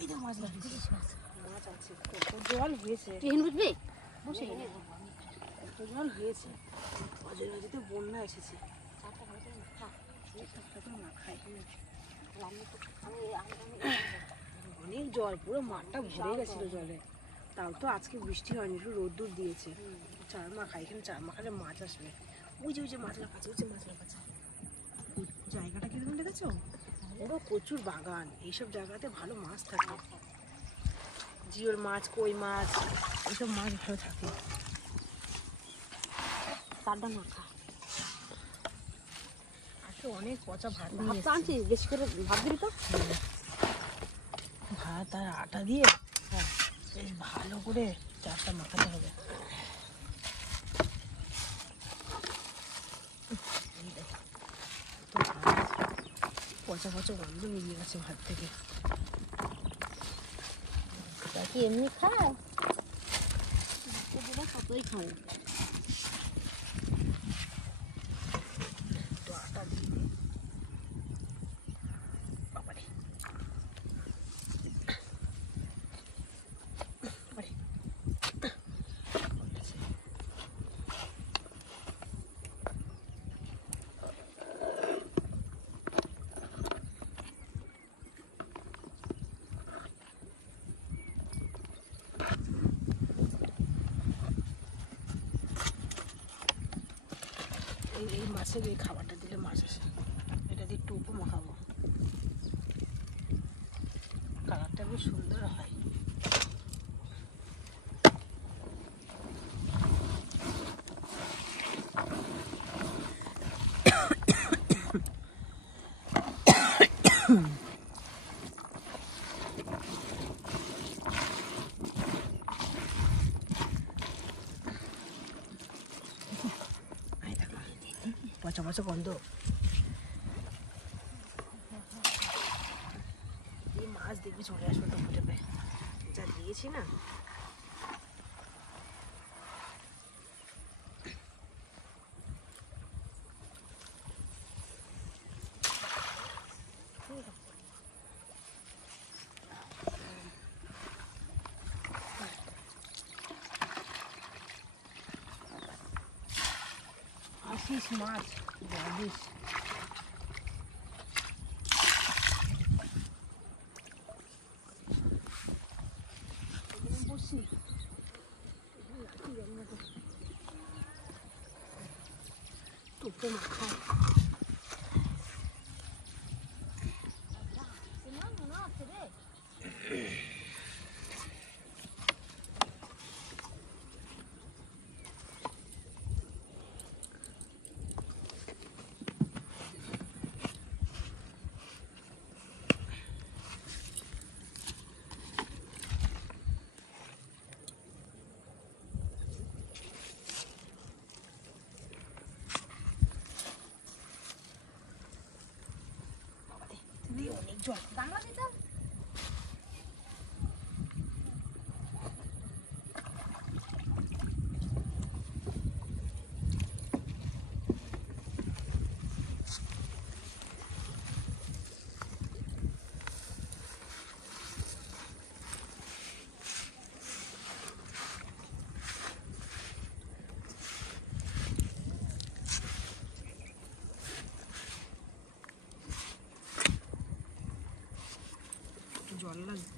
এই তো মাছ লাগিয়েছিস, মাছ আছে, কত জল হয়েছে। ট্রেন বুঝবি বসে কত জল হয়েছে, মাঝে মাঝে তো বন্যা এসেছে। অনেক জল, পুরো মাঠটা ভরে গেছিল জলে। তাও তো আজকে বৃষ্টি হয়নি, একটু রোদ্দুর দিয়েছে। চার মাখা, এখানে চার মাখালে মাছ আসবে। ওই যে ওই যে মাছ লাফাচ্ছে, ওই যে মাছ লাফাচ্ছে। জায়গাটা কিরকম দেখেছো, পুরো প্রচুর বাগান, এইসব জায়গাতে ভালো মাছ থাকে। জিওল মাছ, কই মাছ, এইসব মাছ ভালো থাকে। চারটা মাখা আজকে অনেক পচা ভাত ভাত আনছিস, বেশি করে ভাত দিবি তো। ভাত আর আটা দিয়ে বেশ ভালো করে চারটা মাখাতে হবে। পচা পচা গন্ধ বেরিয়ে গেছে ভাত থেকে। কি এমনি খায়, কতই খায়। তো আটা দিয়ে দিই। বাবারে বাবারে, এই মাছের এই খাবারটা দিলে মাছ আসে। এটা দিয়ে টুপু মাখাবো, কালারটা বেশ সুন্দর হয়। পচা পচা গন্ধ, এই মাছ দেখবি চলে আসবে তো ফুটে, যা দিয়েছি না। আসিস মাছ যাবিস, বসি টুপু মাখা। অনেক জল, বাংলা দিতাম জল লাগে।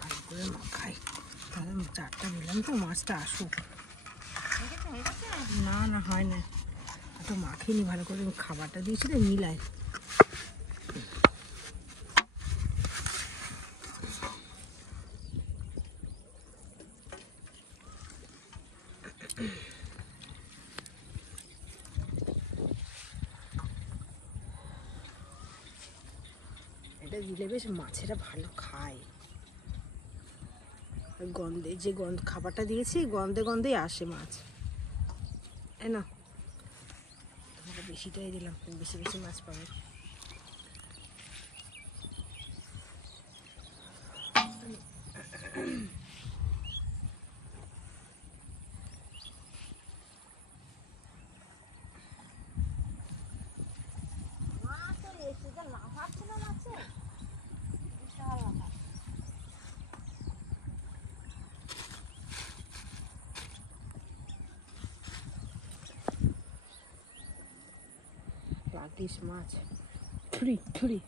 ভালো করে মাখাই, তাহলে চারটা দিলাম তো, মাছটা আসুক। না না হয় না, তো মাখিনি ভালো করে, খাবারটা দিয়েছি তো মিলাই। এটা দিলে বেশ মাছেরা ভালো খায়। গন্ধে, যে গন্ধ খাবারটা দিয়েছি, গন্ধে গন্ধেই আসে মাছ। তাই না, তোমাকে বেশিটাই দিলাম, বেশি বেশি মাছ পাবে। বাতিস মাছ ছুরি ছুরি।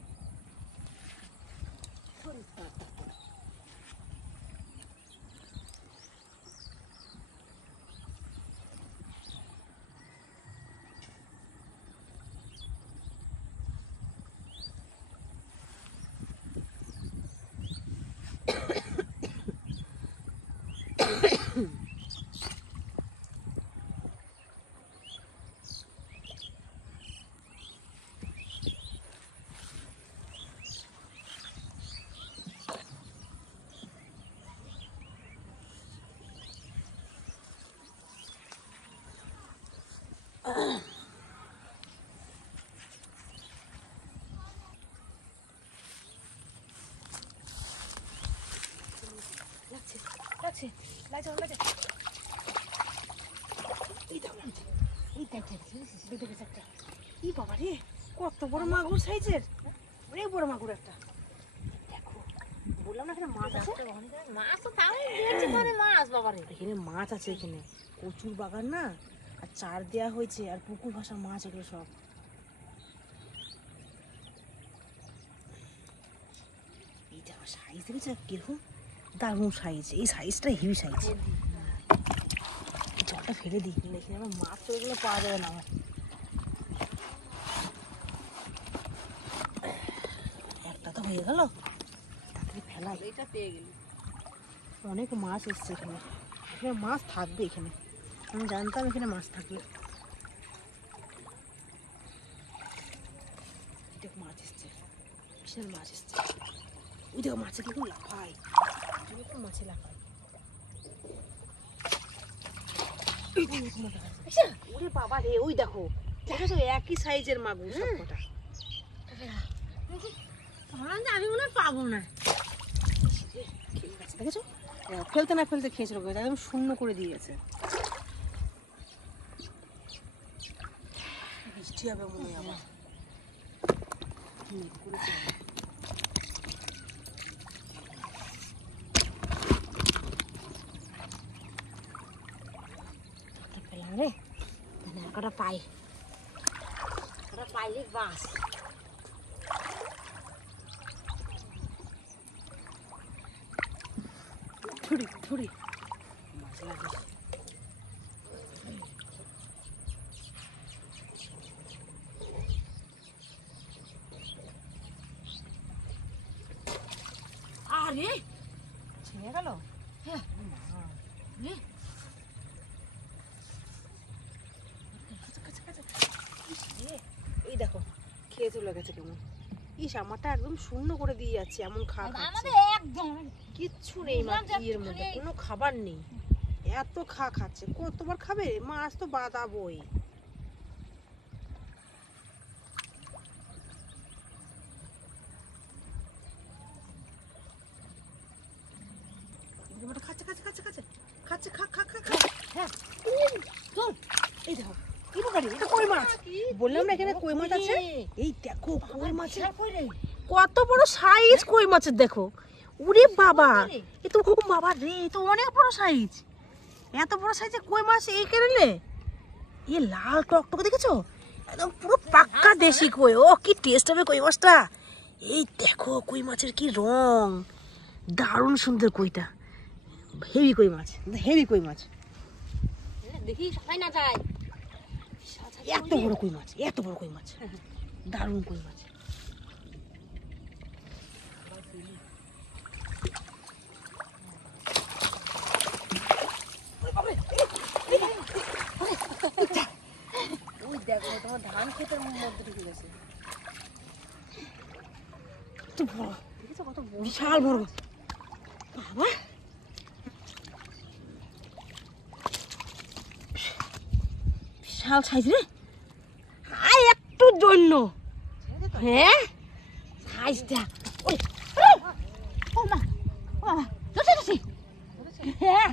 লাগছে লাগছে লাগছে। এই দাও লাগছে, এই দেখ দেখে একটা। ই বাবা রে, কত বড় মাগুর সাইজের, অনেক বড় মাগুর একটা। দেখো বললাম না এখানে মাছ আছে। মাছ তো তাও দিয়েছে মানে মাছ বাবা রে। এখানে মাছ আছে, এখানে কচুর বাগান না, আর চার দেয়া হয়েছে, আর পুকুর ভাষা মাছ এগুলো সব। এই দেখো সাইজ দেখেছো কিরকম, দারুণ সাইজ। এই সাইজটা হেভি সাইজ। জলটা ফেলে দিই, এখানে আমার মাছ তো এগুলো পাওয়া যাবে না আমার। একটা তো হয়ে গেল, তাড়াতাড়ি ফেলাই। এইটা পেয়ে গেলি। অনেক মাছ এসছে এখানে, এখানে মাছ থাকবে। এখানে আমি জানতাম এখানে মাছ থাকবে। দেখো মাছ এসছে, বিশাল মাছ এসছে। ওই দেখো মাছে কিন্তু লাফায়, মাছে লাফায়। ওরে বাবা রে, ওই দেখো দেখেছো একই সাইজের মাগুর সব কটা। আমি মনে হয় পাবো না। দেখেছো ফেলতে না ফেলতে খেয়েছিল, একদম শূন্য করে দিয়ে গেছে। বৃষ্টি হবে মনে হয় আবার। পেলাম রে, কটা পাই, কটা পাইলে বাস। ছুরি ছুরি মাছ লাগে। আরে ছিঁড়ে গেল। হ্যাঁ রে, এই দেখো খেয়ে চলে গেছে কেমন। ইস আমারটা একদম শূন্য করে দিয়ে যাচ্ছে, এমন খাচ্ছে। আমাদের একদম কিচ্ছু নেই ইয়ের মধ্যে, কোনো খাবার নেই। এত খাচ্ছে, কতবার খাবে? মাছ তো বাদাবই। খাচ্ছে খাচ্ছে খাচ্ছে খাচ্ছে খাচ্ছে খা খা খা খা। হ্যাঁ চল, এই দেখো কি বাবা রে, এটা কই মাছ। বললাম না এখানে কই মাছ আছে। এই দেখো কই মাছ, কত বড় সাইজ কই মাছের। দেখো ওরে বাবা, এ তো খুব বাবা রে, এ তো অনেক বড় সাইজ। এত বড় সাইজের কই মাছ এই কেনেলে। এ লাল টকটকে দেখেছো, একদম পুরো পাক্কা দেশি কই। ও কি টেস্ট হবে কই মাছটা। এই দেখো কই মাছের কি রং, দারুণ সুন্দর কইটা। হেভি কই মাছ, হেভি কই মাছ। দেখি সবাই না যায়। এত বড় কই মাছ, এত বড় কই মাছ, দারুণ কই মাছ। ওই দেখো তোমার ধান ক্ষেতের মধ্যে ঢুকে গেছে। কত বড় দেখেছো, কত বড়, বিশাল বড় বাবা। বিশাল সাইজ রে, আর একটু জন্য। হ্যাঁ সাইজটা, ও মা, ও মা, ধরছি ধরছি। হ্যাঁ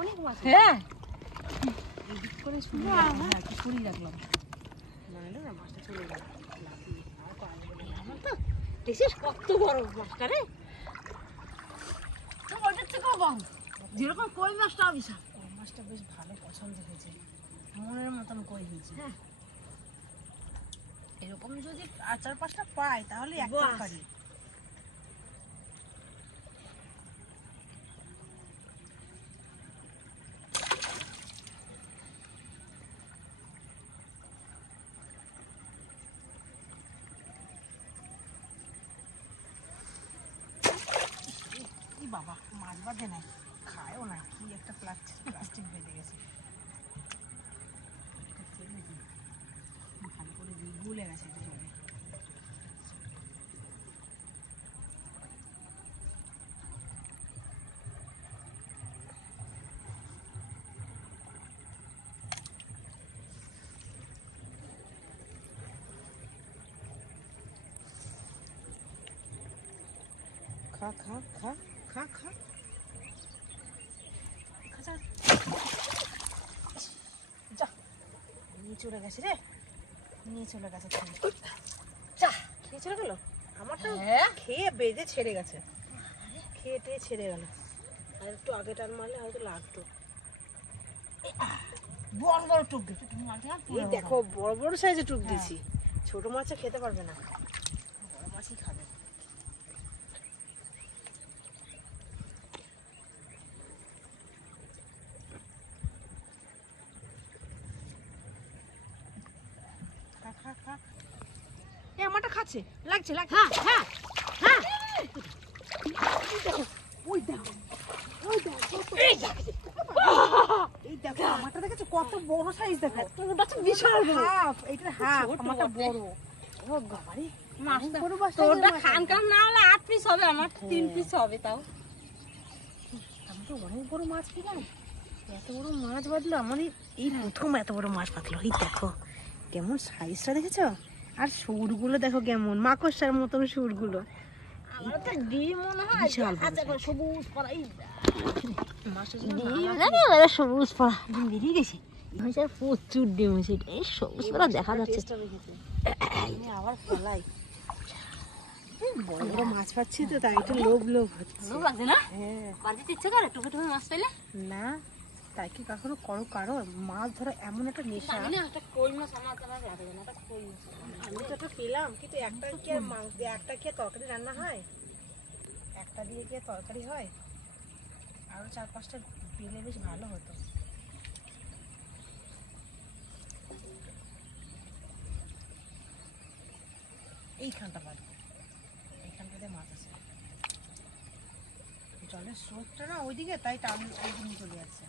অনেক মাছ। হ্যাঁ এদিক করে সরিয়ে রাখলাম, নাহলে না মাছটা চলে গেল। দেখছিস কত বড় মাছটা রে, ওইটার থেকেও বড়। যেরকম কই মাছটা বিশাল। কই মাছটা বেশ ভালো পছন্দ হয়েছে। মনের মতন কই হয়েছে। হ্যাঁ। এরকম যদি আর 4-5টা পাই তাহলে এক বাস। তরকারি। ই বাবা, মাছ বাঁধে নাই, খায়ও না, কি একটা প্লাস্টিক বেঁধে গেছে। ভালো করে গুলে গেছে এটা জলে। খা খা খা খা খা খা, যা যা, নিয়ে চলে গেছে রে, নিয়ে চলে গেছে। যা, খেয়ে চলে গেল। আমারটা খেয়ে বেঁধে ছেড়ে গেছে, খেয়ে টেয়ে ছেড়ে গেল। আর একটু আগে টান মারলে হয়তো লাগতো। বড় বড় টুক দিচ্ছি, এই দেখো বড় বড় সাইজে টুক দিছি। ছোট মাছে খেতে পারবে না, বড় মাছই খাবে। আমারটা খাচ্ছে, লাগছে লাগছে। হ্যাঁ হ্যাঁ হ্যাঁ। ওই দেখো, ওই দেখো, এই দেখো আমারটা দেখেছো কত বড় সাইজ। দেখো বিশাল হাফ, এটা হাফ, আমারটা বড়। ও বাবারে, মাছটা বড় মাছ। তোরটা খান খান না হলে 8 পিস হবে, আমার 3 পিস হবে। তাও আমি তো অনেক বড় মাছ পেলাম। এত বড় মাছ বাঁধলো আমার, এই প্রথম এত বড় মাছ বাঁধলো। এই দেখো কেমন সাইজটা দেখেছো, আর সুরগুলো দেখো কেমন মাকড়সার মতন সুরগুলো। আমার তো ডিম মনে হয় বিশাল বড় আচ্ছা সবুজ পড়া। এই মাছটা ডিম জানি সবুজ পড়া ডিম বেরিয়ে গেছে। হয়েছে প্রচুর ডিম হয়েছে, এই সবুজ পড়া দেখা যাচ্ছে। আবার ফলাই বড় বড় মাছ পাচ্ছি তো, তাই একটু লোভ লোভ হচ্ছে। ভালো লাগছে না? হ্যাঁ। বাড়িতে ইচ্ছে করে টুপে টুপে মাছ পেলে? না, তাই কি কখনো করো? কারণ মাছ ধরা এমন একটা নেশা। জানি না, একটা কই মাছ আমার রাখা যায় না, একটা কই মাছ। আমি তো একটা পেলাম, কিন্তু একটা কি আর মাংস দিয়ে একটা কি আর তরকারি রান্না হয়? একটা দিয়ে কি আর তরকারি হয়? আরো 4-5টা পেলে বেশ ভালো হতো। এইখানটা পাই, এইখানটাতে মাছ আছে। জলের স্রোতটা না ওইদিকে, তাই টান ওইদিকে চলে যাচ্ছে।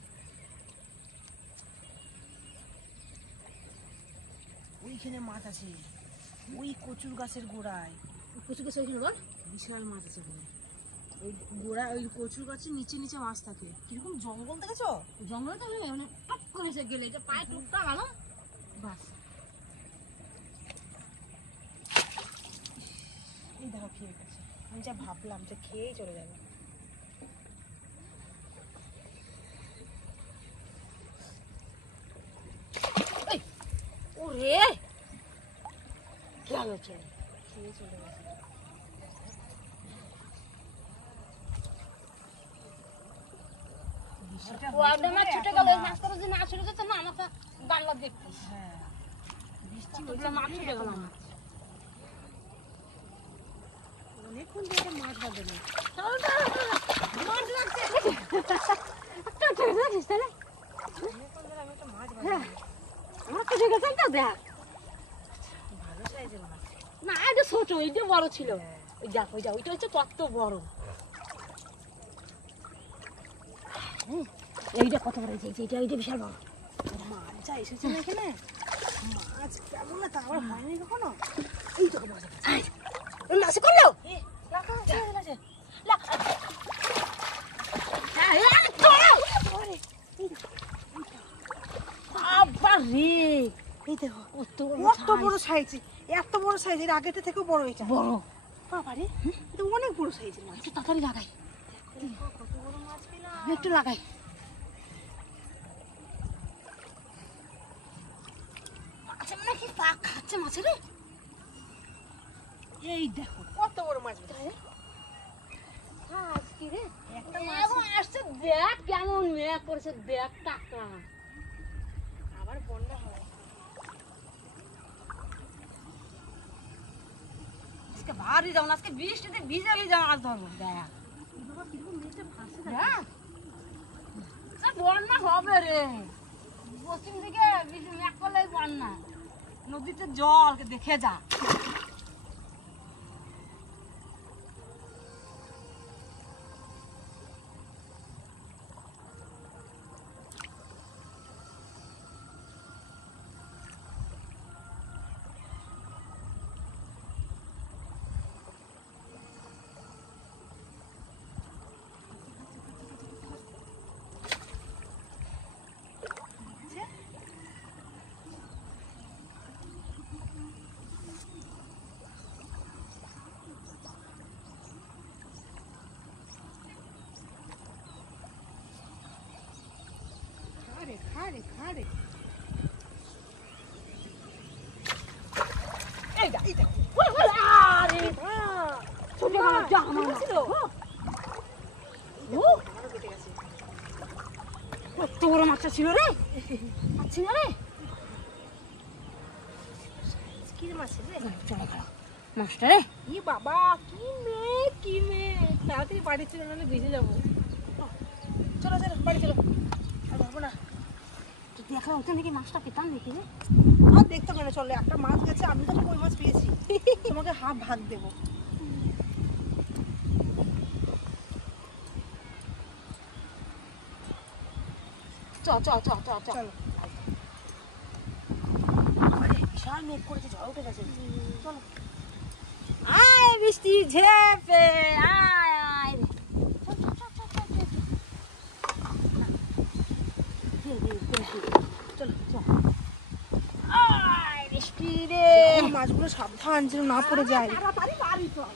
ওইখানে মাছ আছে, ওই কচুর গাছের গোড়ায়। কচু কচু ওইখানে বল, বিশাল মাছ আছে ওখানে। ওই গোড়া, ওই কচুর গাছের নিচে নিচে মাছ থাকে। কিরকম জঙ্গল দেখেছো? জঙ্গলে তো মানে টপ করে এসে গেলে এটা পায়ে টুকটা গেল বাস। এই দেখো খেয়ে গেছে। আমি যা ভাবলাম যে খেয়েই চলে যাবে। ওরে গেল চলে, খেয়ে চলে গেছে। বৃষ্টিটা ওয়ার্ডে মাছ হয়েছে ছুটে বলে গেল। এত এই মাছ করে যে না ছুটে যেত না, আমাকে বাংলা দেখতে। হ্যাঁ, বৃষ্টি ওইটা মাছ ছুটে গেল আমার। অনেকক্ষণ ধরে মাছ বাঁধে না। মাছ লাগছে একটা ছেড়ে রাখিস তাহলে। অনেকক্ষণ ধরে আমি একটা মাছ বাঁধি। আমার তো ঠিক আছে তো দেখ। ভালো সাইজের মাছ। না এটা ছোট, এইটা বড় ছিল। হ্যাঁ। ওই দেখ, ওই যা, ওইটা হচ্ছে কত বড়। এইটা কত বড় হয়েছে, এইটা এইটা বিশাল বড়। মাছ যা এসেছে না এখানে, মাছ কেমন না তা আবার হয়নি কখনো। এই তো মাছ আছে। মাছ করলো আবার রে। এই দেখো কত কত বড় সাইজ, এত বড় সাইজ, এর আগেতে থেকেও বড় এটা। বড় বাবা রে, এটা অনেক বড় সাইজের মাছ। একটু তাড়াতাড়ি লাগাই, কত বড় মাছ পেলাম। একটু লাগাই। মাছ মানে কি পাক খাচ্ছে মাছে রে। এই দেখো কত বড় মাছ পেলাম। কি রে একটা আসছে, দেখ কেমন মেঘ করেছে, দেখ টাকা। আবার বন্যা আজকে ভারী যাও না, আজকে বৃষ্টিতে ভিজালি যাও মাছ ধরবো। দেখ হ্যাঁ বন্যা হবে রে, পশ্চিম দিকে বৃষ্টি মেঘ করলে বন্যা, নদীতে জল দেখে যা। খা রে এই যা আরে ছোট গেল যা আমার ছিল ও কেটে গেছে। কত বড় মাছটা ছিল রে, আচ্ছা রে কি মাছ রে? চলে গেল মাছটা রে। ই বাবা কি মেয়ে তাড়াতাড়ি বাড়ি চলে, নাহলে ভিজে যাবো। চলো বাড়ি চলো, আর ধরবো না। দেখলাম ওখান থেকে মাছটা পেতাম নাকি রে। আর দেখতে হবে না, চলে একটা মাছ গেছে, আমি তো কই মাছ পেয়েছি, তোমাকে হাফ ভাগ দেবো। চ চ চ চ চ চলো বিশাল মেঘ করেছে, ঝড় উঠে গেছে। চলো আয় বৃষ্টি ঝেপে আয় আয় রে। চলো আয় বৃষ্টি রে, মাছগুলো সাবধান যেন না পড়ে যায়। তাড়াতাড়ি বাড়ি চল।